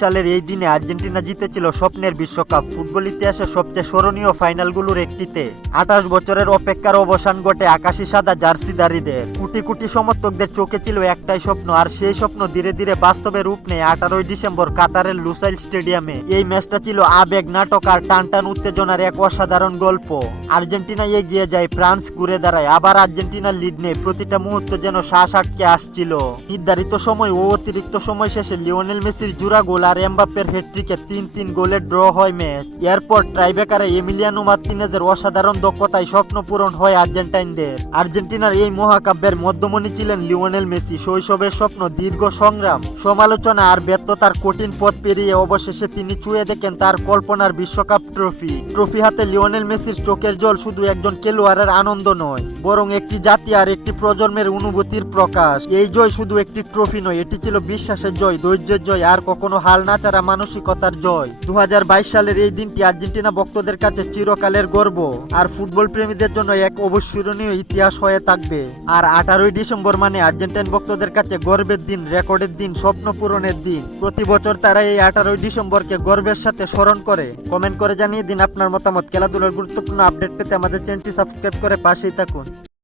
সালের এই দিনে আর্জেন্টিনা জিতেছিল স্বপ্নের বিশ্বকাপ। ফুটবল ইতিহাসে সবচেয়ে স্মরণীয় ফাইনালগুলোর একটিতে 28 বছরের অপেক্ষার অবসান ঘটে আকাশি সাদা জার্সিধারীদের। কোটি কোটি সমর্থকদের চোখে ছিল একটাই স্বপ্ন, আর সেই স্বপ্ন ধীরে ধীরে বাস্তবে রূপ নেয় 18 ডিসেম্বর কাতারের লুসাইল স্টেডিয়ামে। এই ম্যাচটা ছিল আবেগ, নাটক আর টানটান উত্তেজনার এক অসাধারণ গল্প। আর্জেন্টিনা এগিয়ে যায়, ফ্রান্স ঘুরে দাঁড়ায়, আবার আর্জেন্টিনা লিড নেয়। প্রতিটা মুহূর্ত যেন শ্বাস আটকে আসছিল। নির্ধারিত সময় ও অতিরিক্ত সময় শেষে লিওনেল মেসির জোড়া গোল আর এমবাপ্পের হ্যাটট্রিকে 3-3 গোলে ড্র হয় ম্যাচ। এরপর টাইব্রেকারে এমিলিয়ানো মার্তিনেজের অসাধারণ দক্ষতায় স্বপ্ন পূরণ হয় আর্জেন্টাইনদের। আর্জেন্টিনার এই মহাকাব্যের মধ্যমণি ছিলেন লিওনেল মেসি। শৈশবের স্বপ্ন, দীর্ঘ সংগ্রাম, সমালোচনা আর ব্যর্থতার কঠিন পথ পেরিয়ে অবশেষে তিনি ছুঁয়ে দেখেন তার কল্পনার বিশ্বকাপ ট্রফি হাতে লিওনেল মেসির চোখের জল শুধু একজন খেলোয়াড়ের আনন্দ নয়, বরং একটি জাতি আর একটি প্রজন্মের অনুভূতির প্রকাশ। এই জয় শুধু একটি ট্রফি নয়, এটি ছিল বিশ্বাসের জয়, ধৈর্যের জয় আর কখনো হাল না ছাড়া মানসিকতার জয়। 2022 সালের এই দিনটি আর্জেন্টিনা ভক্তদের কাছে চিরকালের গর্ব আর ফুটবল প্রেমীদের জন্য এক অবিস্মরণীয় ইতিহাস হয়ে থাকবে। আর 18 ডিসেম্বর মানে আর্জেন্টাইন ভক্তদের কাছে গর্বের দিন, রেকর্ডের দিন, স্বপ্ন পূরণের দিন। প্রতি বছর তারা এই 18 ডিসেম্বরকে গর্বের সাথে স্মরণ করে। কমেন্ট করে জানিয়ে দিন আপনার মতামত। খেলাধুলার গুরুত্বপূর্ণ আপডেট পেতে আমাদের চ্যানেলটি সাবস্ক্রাইব করে পাশেই থাকুন।